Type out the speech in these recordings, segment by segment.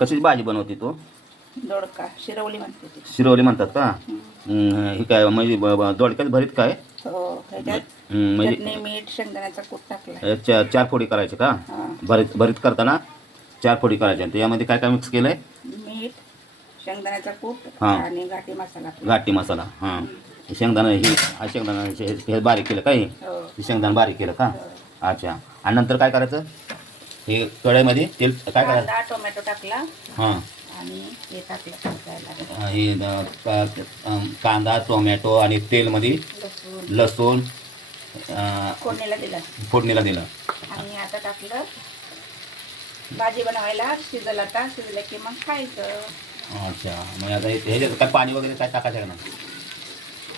कशी भाजी बनवते तू? दोडका शिरवली म्हणते ती. शिरवली म्हणतात का? हे काय म्हणजे दोडक्यात भरीत काय? हो ह्याच्यात म्हणजे चटणी मीठ शेंगदाण्याचा कूट टाकला. चार फोडी करायचे का? हां. भरीत भरीत करताना 4 फोडी करायच्या. त्यामध्ये काय काय मिक्स केलं आहे? मीठ शेंगदाण्याचा कूट हां. आणि घाटी मसाला. घाटी मसाला. हां. शेंगदाणा शेंगदाणा हे बारीक केलं का? हो. हे शेंगदाणा बारीक केलं का? हो. अच्छा. आणि नंतर काय करायचं? हे कढईमध्ये तेल काय करायचं? कांदा टोमॅटो टाकला हां. आणि हे टाकलं टाकायला. हे कांदा टोमॅटो आणि तेलमध्ये लसूण लसूण फोडणीला दिलं फोडणीला दिलं. आणि आता टाकलं भाजी बनवायला. शिजलं आता शिजलं की मग खायचं. अच्छा. म्हणजे आता ह्याच्यात काय पाणी वगैरे काय टाकायचं का नाही?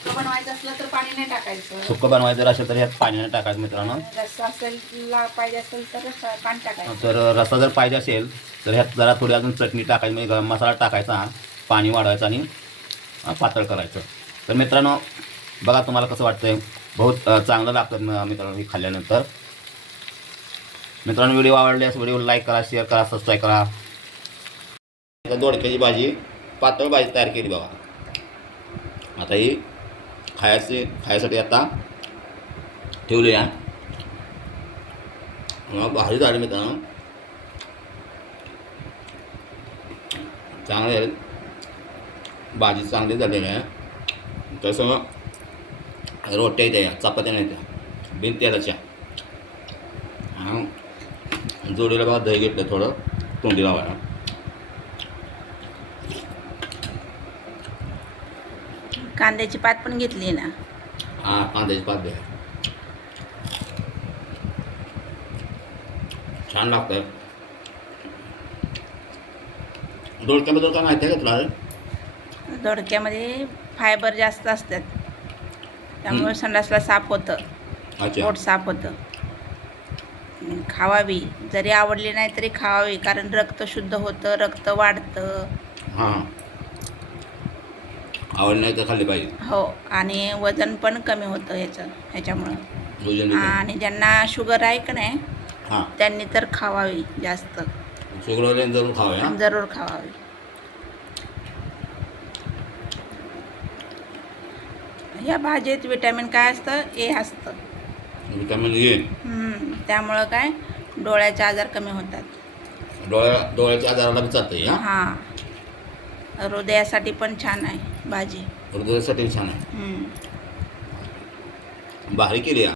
सुकं बनवायचं असलं तर पाणी नाही टाकायचं. सुक्कं बनवायचं जर असेल तर ह्यात पाणी नाही टाकायचं मित्रांनो. रस्सा पाहिजे असेल तर पाणी टाकायचं. तर रस्सा जर पाहिजे असेल तर ह्यात जरा थोडी अजून चटणी टाकायची, म्हणजे गरम मसाला टाकायचा, पाणी वाढवायचं आणि पातळ करायचं. तर मित्रांनो बघा तुम्हाला कसं वाटतंय. बहुत चांगलं लागतं मित्रांनो हे खाल्ल्यानंतर. मित्रांनो व्हिडिओ आवडल्यास व्हिडिओ लाईक करा, शेअर करा, सबस्क्राईब करा. दोडक्याची भाजी पातळ भाजी तयार केली बघा. आता ही खायसाठी आता ठेवली आहे. भाजी झाली मित्रांनो, चांगली आहे भाजी, चांगली झालेली आहे. तसं रोट्या त्या चपात्या नाही त्या बिन तेलाच्या. जोडीला बघा दही घेतलं थोडं तोंडी लावायला. कांद्याची पात पण घेतली ना. हां, कांद्याची पात द्या, छान लागतं. दोडक्याबद्दल काय माहिती आहे का तुला? दोडक्यामध्ये फायबर जास्त असतात, त्यामुळे संडासला साफ होतं, अच्छा. पोट साफ होतं. खावावी, जरी आवडली नाही तरी खावावी, कारण रक्त शुद्ध होतं, रक्त वाढतं. हां, आवड नाही तर खाल्ली पाहिजे. हो, आणि वजन पण कमी होतं ह्याच्यामुळं. भोजन आणि ज्यांना शुगर आहे का नाही हां, त्यांनी तर खावावी जास्त, शुक्रवारी जरूर खावे. हां, जरूर खावावी. या भाजीत विटॅमिन काय असतं? ए असतं. Vitamin A. त्यामुळं काय डोळ्याचे आजार कमी होतात. डोळ्याच्या आजाराला बी चालतं. हां, हृदयासाठी पण छान आहे भाजी. हृदयासाठी छान आहे. भारी केली आहे.